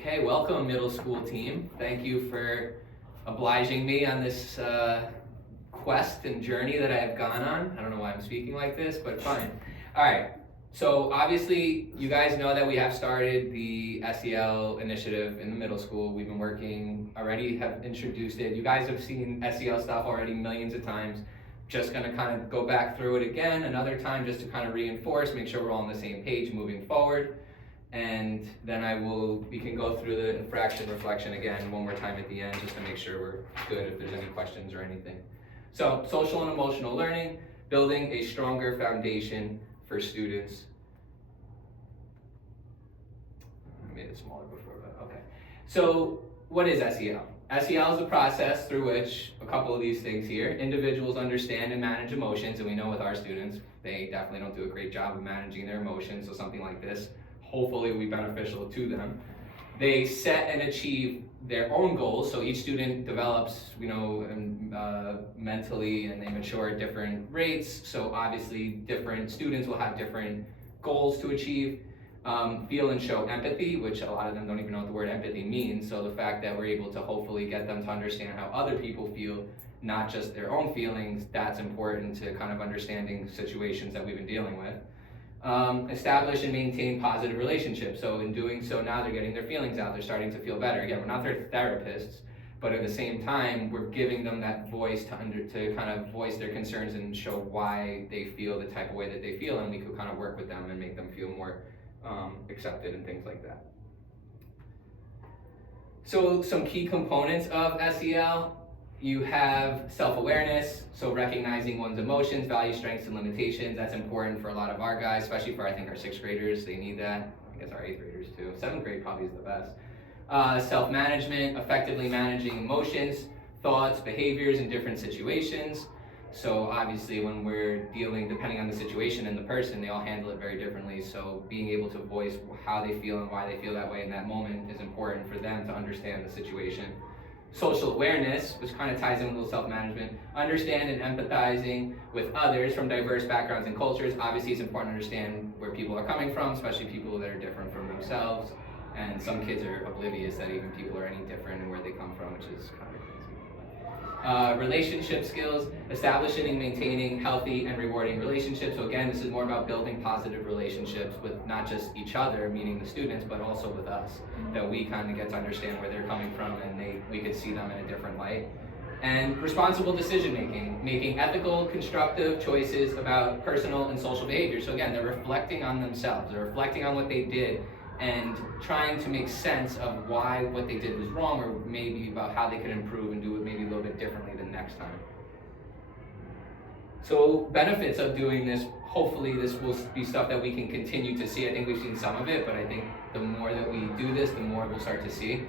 Okay, welcome middle school team. Thank you for obliging me on this quest and journey that I have gone on. I don't know why I'm speaking like this, but fine. All right, so obviously you guys know that we have started the SEL initiative in the middle school. We've been working already, have introduced it. You guys have seen SEL stuff already millions of times. Just gonna kind of go back through it again another time just to kind of reinforce, make sure we're all on the same page moving forward. And then we can go through the infraction reflection again one more time at the end just to make sure we're good if there's any questions or anything. So, social and emotional learning, building a stronger foundation for students. I made it smaller before, but okay. So, what is SEL? SEL is a process through which a couple of these things here, individuals understand and manage emotions, and we know with our students, they definitely don't do a great job of managing their emotions, so something like this hopefully will be beneficial to them. They set and achieve their own goals, so each student develops, mentally, and they mature at different rates, so obviously different students will have different goals to achieve. Feel and show empathy, which a lot of them don't even know what the word empathy means, so the fact that we're able to hopefully get them to understand how other people feel, not just their own feelings, that's important to kind of understanding situations that we've been dealing with. Establish and maintain positive relationships. So in doing so, now they're getting their feelings out, they're starting to feel better. Again, we're not their therapists, but at the same time, we're giving them that voice to kind of voice their concerns and show why they feel the type of way that they feel, and we could kind of work with them and make them feel more accepted and things like that. So some key components of SEL. You have self-awareness, so recognizing one's emotions, values, strengths, and limitations. That's important for a lot of our guys, especially for I think our 6th graders, they need that. I guess our 8th graders too. 7th grade probably is the best. Self-management, effectively managing emotions, thoughts, behaviors in different situations. So obviously when we're dealing, depending on the situation and the person, they all handle it very differently. So being able to voice how they feel and why they feel that way in that moment is important for them to understand the situation. Social awareness, which kind of ties in with a little self-management, understand and empathizing with others from diverse backgrounds and cultures. Obviously, it's important to understand where people are coming from, especially people that are different from themselves. And some kids are oblivious that even people are any different and where they come from, which is kind of crazy. Relationship skills, establishing and maintaining healthy and rewarding relationships. So again, this is more about building positive relationships with not just each other, meaning the students, but also with us, that we kind of get to understand where they're coming from and we could see them in a different light. And responsible decision making, making ethical, constructive choices about personal and social behavior. So again, they're reflecting on themselves, they're reflecting on what they did and trying to make sense of why what they did was wrong, or maybe about how they could improve and do it maybe a little bit differently the next time. So benefits of doing this, hopefully this will be stuff that we can continue to see. I think we've seen some of it, but I think the more that we do this, the more we'll start to see.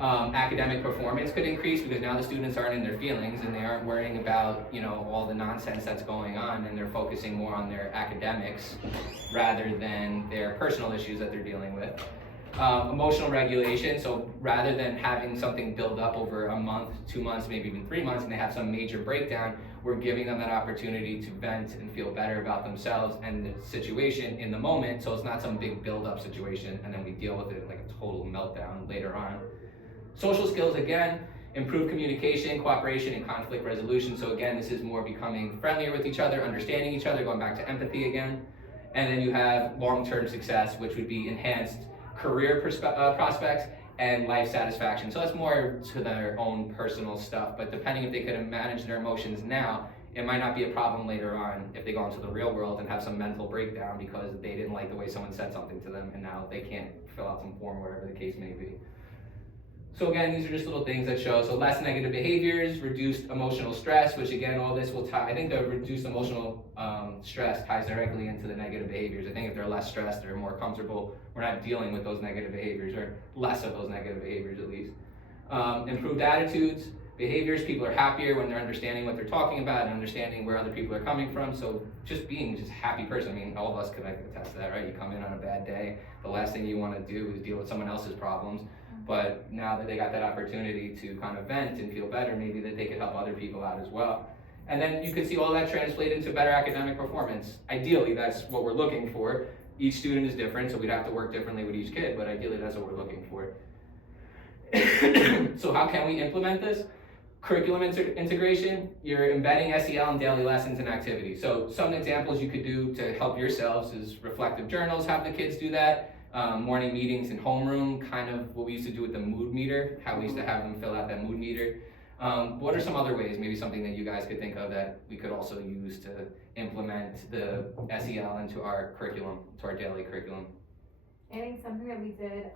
Academic performance could increase because now the students aren't in their feelings and they aren't worrying about all the nonsense that's going on, and they're focusing more on their academics rather than their personal issues that they're dealing with. Emotional regulation, so rather than having something build up over a month, 2 months, maybe even 3 months, and they have some major breakdown, we're giving them that opportunity to vent and feel better about themselves and the situation in the moment, so it's not some big build-up situation and then we deal with it like a total meltdown later on. Social skills, again, improve communication, cooperation, and conflict resolution. So again, this is more becoming friendlier with each other, understanding each other, going back to empathy again. And then you have long-term success, which would be enhanced career prospects and life satisfaction. So that's more to their own personal stuff, but depending if they can manage their emotions now, it might not be a problem later on if they go into the real world and have some mental breakdown because they didn't like the way someone said something to them and now they can't fill out some form, whatever the case may be. So again, these are just little things that show. So less negative behaviors, reduced emotional stress, which again, all this will tie, I think the reduced emotional stress ties directly into the negative behaviors. I think if they're less stressed, they're more comfortable, we're not dealing with those negative behaviors, or less of those negative behaviors at least. Improved attitudes, behaviors, people are happier when they're understanding what they're talking about and understanding where other people are coming from. So just being just a happy person, I mean, all of us could attest to that, right? You come in on a bad day, the last thing you want to do is deal with someone else's problems. But now that they got that opportunity to kind of vent and feel better, maybe that they could help other people out as well. And then you can see all that translate into better academic performance. Ideally, that's what we're looking for. Each student is different, so we'd have to work differently with each kid, but ideally that's what we're looking for. So how can we implement this? Curriculum integration, you're embedding SEL in daily lessons and activities. So some examples you could do to help yourselves is reflective journals, have the kids do that. Morning meetings in homeroom, kind of what we used to do with the mood meter, how we used to have them fill out that mood meter. What are some other ways, maybe something that you guys could think of that we could also use to implement the SEL into our curriculum, to our daily curriculum? I think something that we did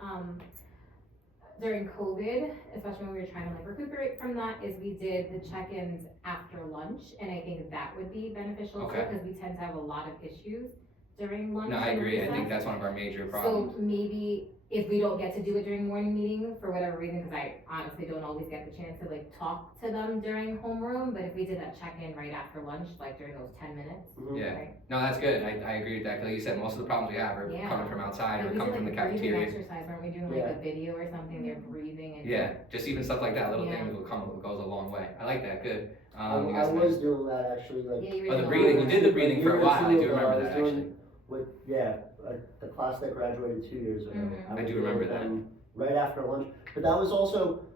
during COVID, especially when we were trying to like recuperate from that, is we did the check-ins after lunch, and I think that would be beneficial too, because we tend to have a lot of issues during lunch. No, I and agree. recess. I think that's one of our major problems. So maybe if we don't get to do it during morning meeting for whatever reason, because I honestly don't always get the chance to like talk to them during homeroom, but if we did that check-in right after lunch, like during those 10 minutes. Yeah. Right? No, that's good. I agree with that. Like you said, most of the problems we have are coming from outside or coming from the cafeteria. Exercise, aren't we doing like a video or something? They're breathing and just even stuff like that, little things will goes a long way. I like that. Good. I was doing that actually. Like, the breathing. You did the breathing for a while. I do remember that actually. The class that graduated 2 years ago. I do remember that. Right after lunch, but that was also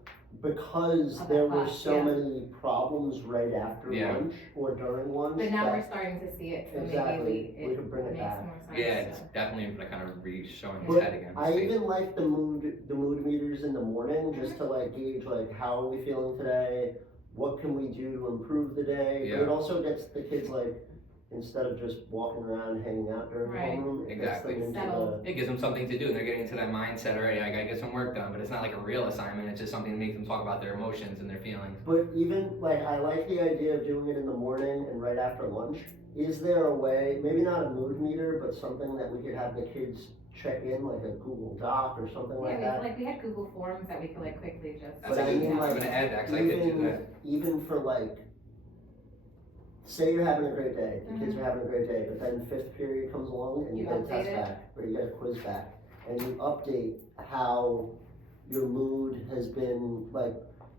because there were so many problems right after lunch or during lunch. But now we're starting to see it, so exactly. maybe we could bring it back. More sense. Yeah, it's definitely like kind of showing its head again. I even like the mood meters in the morning, just to like gauge like how are we feeling today, what can we do to improve the day. But it also gets the kids like, instead of just walking around and hanging out during homeroom, it gives them something to do, and they're getting into that mindset already. I gotta get some work done, but it's not like a real assignment. It's just something to make them talk about their emotions and their feelings. But even like, I like the idea of doing it in the morning and right after lunch. Is there a way, maybe not a mood meter, but something that we could have the kids check in, like a Google Doc or something like that? Like we had Google Forms that we could like quickly just. But I mean, like, I'm gonna add that because I did do that. Even for like, say you're having a great day, the kids are having a great day, but then fifth period comes along and you get a test back, or you get a quiz back, and you update how your mood has been like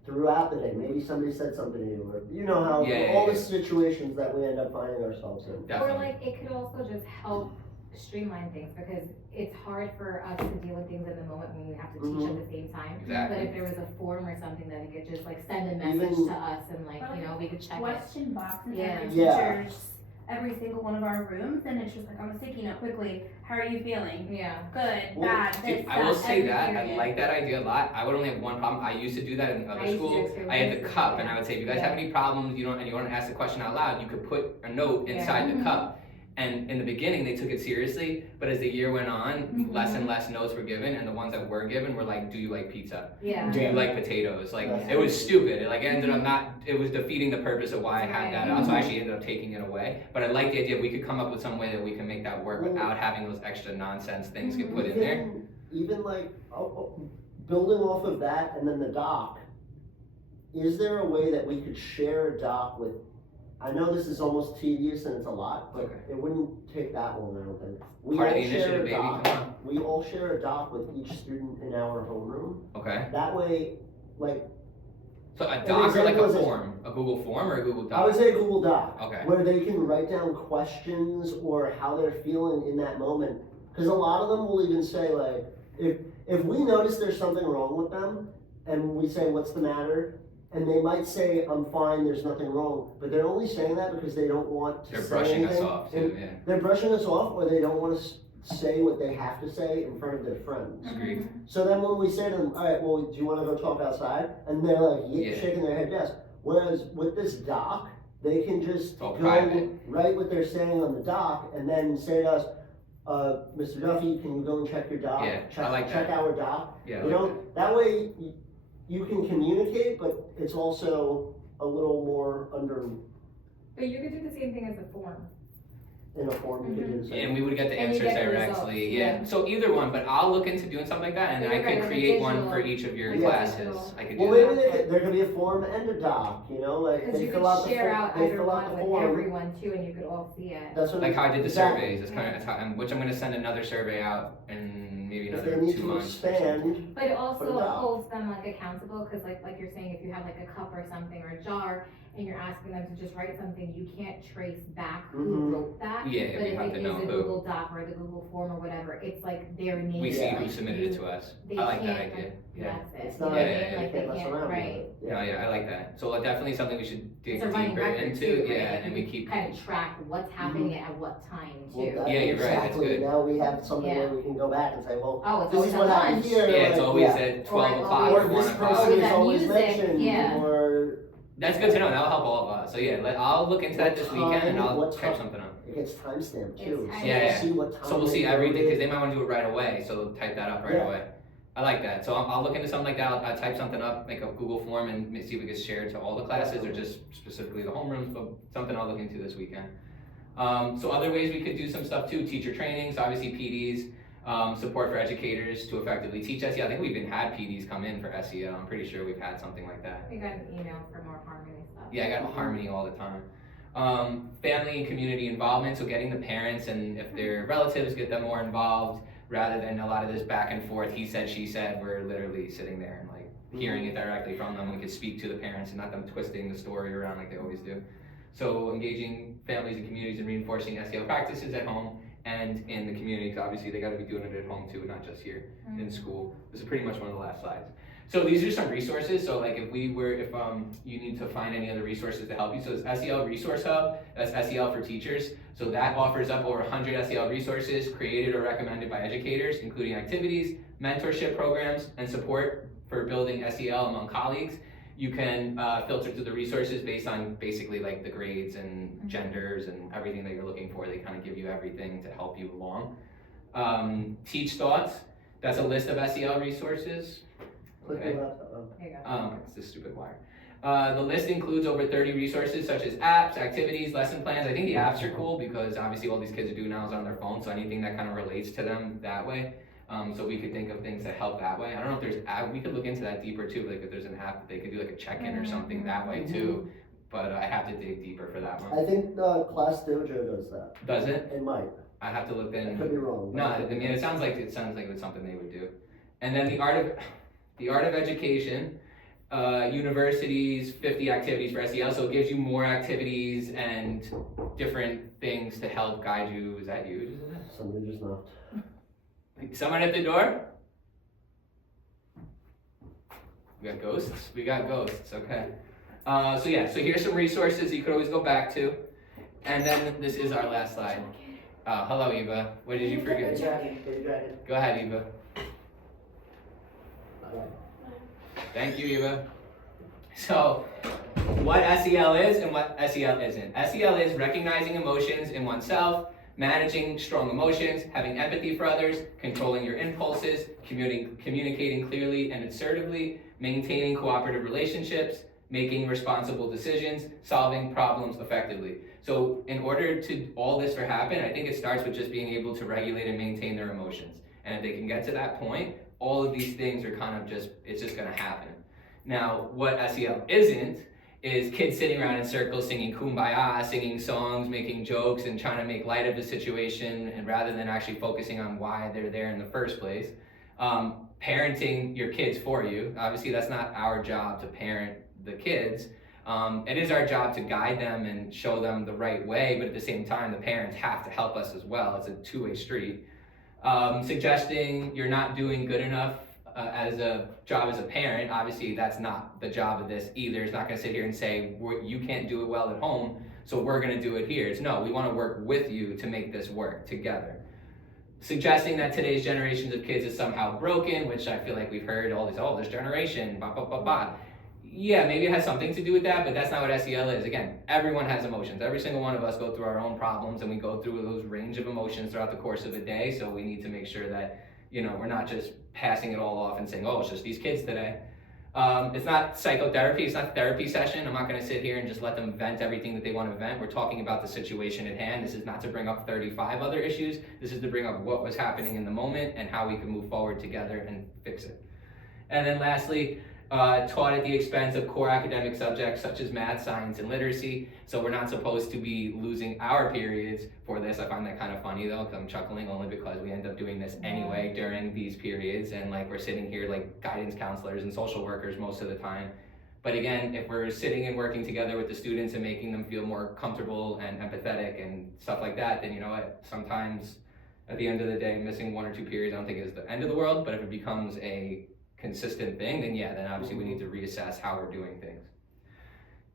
throughout the day. Maybe somebody said something to you, or you know how all the situations that we end up finding ourselves in. Definitely. Or like it could also just help streamline things, because it's hard for us to deal with things in the moment when we have to teach at the same time. Exactly. But if there was a form or something that it could just like send a message to us and like, you know, we could check question box in every Yeah. teacher's, every single one of our rooms, and it's just like on a sticky note quickly, how are you feeling? Yeah. Good, Well, bad, this, I will that, say every that, I period. like that idea a lot. I would only have one problem. I used to do that in other I used to schools. do it too. I had the cup, and I would say, if you guys have any problems, you don't want to ask the question out loud, you could put a note inside the cup. And in the beginning, they took it seriously, but as the year went on, less and less notes were given, and the ones that were given were like, do you like pizza? Yeah. Do you like potatoes? Like, it was stupid. It ended up it was defeating the purpose of why I had that out, so I actually ended up taking it away. But I like the idea we could come up with some way that we can make that work without having those extra nonsense things get put in there. Even like, building off of that and then the doc, is there a way that we could share a doc with, I know this is almost tedious and it's a lot, but it wouldn't take that long, I don't think. Part of the initiative, baby, come on. We all share a doc with each student in our homeroom. Okay. That way, like. So a doc or like a form? A Google form or a Google Doc? I would say a Google Doc. Okay. Where they can write down questions or how they're feeling in that moment. Because a lot of them will even say like, if we notice there's something wrong with them, and we say, what's the matter? And they might say, I'm fine, there's nothing wrong. But they're only saying that because they don't want to say anything. They're brushing us off too, yeah. They're brushing us off, or they don't want to say what they have to say in front of their friends. Agreed. So then when we say to them, all right, well, do you want to go talk outside? And they're like, shaking their head yes. Whereas with this doc, they can just go write what they're saying on the doc and then say to us, Mr. Duffy, can you go and check your doc? Yeah, check, I like check that. our doc. Yeah, you know, that way you can communicate, but it's also a little more under. But you could do the same thing as a form. In a form, you could do the same. And we would get the answers directly. Yeah. So either one, but I'll look into doing something like that, and then I could create one for each of your classes. I could do well, that. maybe there could be a form and a doc, you know, like Because they you fill could out the share form. out They either fill out one the with form. everyone too, and you could all see it. That's what like how I did the exactly. surveys. It's kind of which I'm going to send another survey out in maybe If another they need 2 to months. expand. But it also Put it out. holds them like accountable, because like you're saying, if you have like a cup or something or a jar, and you're asking them to just write something, you can't trace back who Mhm. wrote that. Yeah, But we if have it to is know a who. Google Doc or the Google form or whatever, it's like their name. We see Yeah. who like, submitted it to us. They I like that can't, idea. Yeah. That's it. It's You know not, what I Yeah, mean? you Like, they can't mess can't, around with right. it. No, yeah, I like that. So definitely something we should dig It's a running deeper record into. too, right? Yeah, Like, and we keep. kind of track what's happening at what time Well, too. that- Yeah, you're right, that's exactly. good. Now we have something Yeah. where we can go back and say, well, Oh, it's this always is at what happened lunch. here. Yeah, it's like, always yeah. at 12 Or o'clock Or or 1 this o'clock. person Always is at always music, mentioned, yeah. or That's good to know. That'll help all of us. So yeah, I'll look into that this weekend and I'll What type time? something up. it gets timestamped too. It's So Yeah, you yeah. see what time. So we'll see they everything wrote because it. they might want to do it right away. So they'll type that up right Yeah. away. I like that. So I'll look into something like that. I'll type something up, make a Google form, and see if it gets shared to all the classes or just specifically the homerooms. So something I'll look into this weekend. So other ways we could do some stuff too: teacher trainings, obviously PDs, support for educators to effectively teach SEL. I think we've even had PDs come in for SEL. I'm pretty sure we've had something like that. We got an email for more Harmony stuff. Yeah, I got Harmony all the time. Family and community involvement, so getting the parents and if they're relatives, get them more involved rather than a lot of this back and forth, he said, she said. We're literally sitting there and like hearing it directly from them. We could speak to the parents and not them twisting the story around like they always do. So engaging families and communities and reinforcing SEL practices at home and in the community, because obviously they got to be doing it at home too, not just here in school. This is pretty much one of the last slides. So these are some resources. So like if you need to find any other resources to help you. So it's SEL Resource Hub, that's SEL for teachers. So that offers up over 100 SEL resources created or recommended by educators, including activities, mentorship programs, and support for building SEL among colleagues. You can filter through the resources based on basically like the grades and genders and everything that you're looking for. They kind of give you everything to help you along. Teach Thoughts, that's a list of SEL resources. Click Okay. the laptop. There you go. It's this stupid wire. The list includes over 30 resources such as apps, activities, lesson plans. I think the apps are cool because obviously all these kids are doing now is on their phone, so anything that kind of relates to them that way. So we could think of things that help that way. I don't know if there's app, we could look into that deeper too, like if there's an app that they could do like a check-in or something that way too. But I have to dig deeper for that one. I think Class Dojo does that. Does it? It might. I have to look I in. could be wrong. No, I mean it sounds like it's something they would do. And then the art of education, universities, 50 activities for SEL. So it gives you more activities and different things to help guide you. Is that you? Somebody just knocked. Someone at the door? We got ghosts? We got ghosts, okay. So here's some resources you could always go back to. And then this is our last slide. Hello Eva, what did you forget? Go ahead Eva. Thank you Eva. So, what SEL is and what SEL isn't. SEL is recognizing emotions in oneself, managing strong emotions, having empathy for others, controlling your impulses, communicating clearly and assertively, maintaining cooperative relationships, making responsible decisions, solving problems effectively. So in order to all this to happen, I think it starts with just being able to regulate and maintain their emotions. And if they can get to that point, all of these things are kind of it's just gonna happen. Now, what SEL isn't is kids sitting around in circles singing kumbaya, singing songs, making jokes, and trying to make light of the situation, and rather than actually focusing on why they're there in the first place. Parenting your kids for you. Obviously, that's not our job to parent the kids. It is our job to guide them and show them the right way, but at the same time, the parents have to help us as well. It's a two-way street. Suggesting you're not doing good enough as a job as a parent. Obviously, that's not the job of this either. It's not going to sit here and say, you can't do it well at home, so we're going to do it here. It's no, we want to work with you to make this work together. Suggesting that today's generations of kids is somehow broken, which I feel like we've heard all this generation, blah, blah, blah, blah. Yeah, maybe it has something to do with that, but that's not what SEL is. Again, everyone has emotions. Every single one of us go through our own problems, and we go through those range of emotions throughout the course of a day, so we need to make sure that, we're not just passing it all off and saying, oh, it's just these kids today. It's not psychotherapy, it's not a therapy session. I'm not gonna sit here and just let them vent everything that they want to vent. We're talking about the situation at hand. This is not to bring up 35 other issues. This is to bring up what was happening in the moment and how we can move forward together and fix it. And then lastly, taught at the expense of core academic subjects such as math, science, and literacy. So we're not supposed to be losing our periods for this. I find that kind of funny though, because I'm chuckling only because we end up doing this anyway during these periods, and like we're sitting here like guidance counselors and social workers most of the time. But again, if we're sitting and working together with the students and making them feel more comfortable and empathetic and stuff like that, then you know what, sometimes at the end of the day, missing 1 or 2 periods I don't think is the end of the world, but if it becomes a consistent thing, then yeah, then obviously we need to reassess how we're doing things.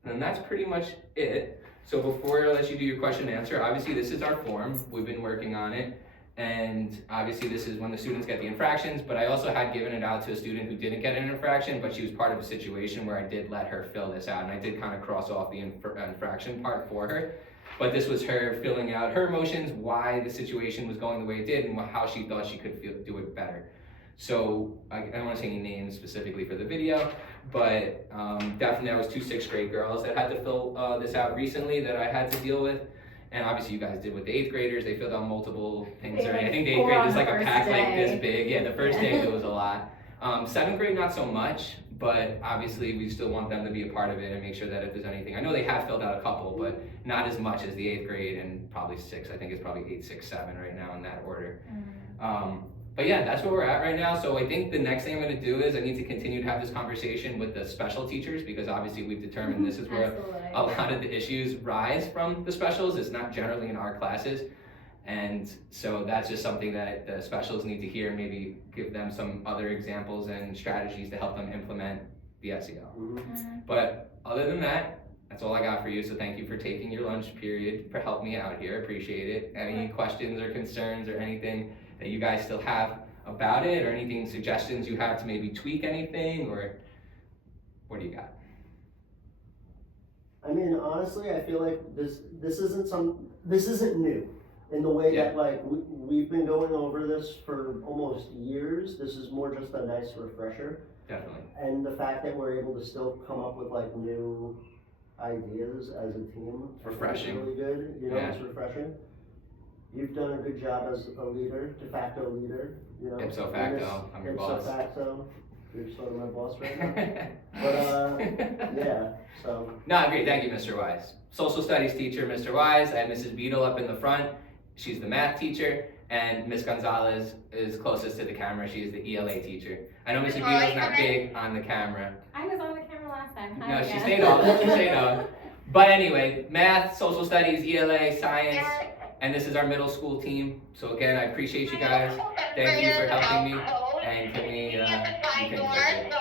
And that's pretty much it. So before I let you do your question and answer, obviously this is our form, we've been working on it. And obviously this is when the students get the infractions, but I also had given it out to a student who didn't get an infraction, but she was part of a situation where I did let her fill this out, and I did kind of cross off the infraction part for her. But this was her filling out her emotions, why the situation was going the way it did, and how she thought she could do it better. So I don't want to say any names specifically for the video, but definitely I was 2 6th grade girls that had to fill this out recently that I had to deal with. And obviously you guys did with the 8th graders, they filled out multiple things. They I like think the 8th four grade on is like the a first pack like day. this big. Yeah, the first day there was a lot. 7th grade not so much, but obviously we still want them to be a part of it and make sure that if there's anything, I know they have filled out a couple, but not as much as the 8th grade and probably 6. I think it's probably 8, 6, 7 right now in that order. But yeah, that's where we're at right now. So I think the next thing I'm gonna do is I need to continue to have this conversation with the special teachers, because obviously we've determined this is where Absolutely. a lot of the issues rise from the specials. It's not generally in our classes. And so that's just something that the specials need to hear, maybe give them some other examples and strategies to help them implement the SEL. But other than that, that's all I got for you. So thank you for taking your lunch period for helping me out here. Appreciate it. Any questions or concerns or anything that you guys still have about it, or anything, suggestions you have to maybe tweak anything, or what do you got? I mean, honestly, I feel like this isn't new in the way that like we've been going over this for almost years. This is more just a nice refresher. Definitely. And the fact that we're able to still come up with like new ideas as a team. Refreshing. It's really good, you know, Yeah. it's refreshing. You've done a good job as a leader, de facto leader, you know. Ipso facto, I'm your ipso boss. facto, you're sort of my boss right now. But yeah, so. No, I agree. Thank you, Mr. Wise. Social studies teacher, Mr. Wise. I have Mrs. Beadle up in the front. She's the math teacher. And Miss Gonzalez is closest to the camera. She is the ELA teacher. I know Mrs. Beadle's not big on the camera. I was on the camera last time. Hi No, she again. stayed on. She stayed on. But anyway, math, social studies, ELA, science, and this is our middle school team. So again, I appreciate you guys. Thank you for helping me. And can we, you can click it.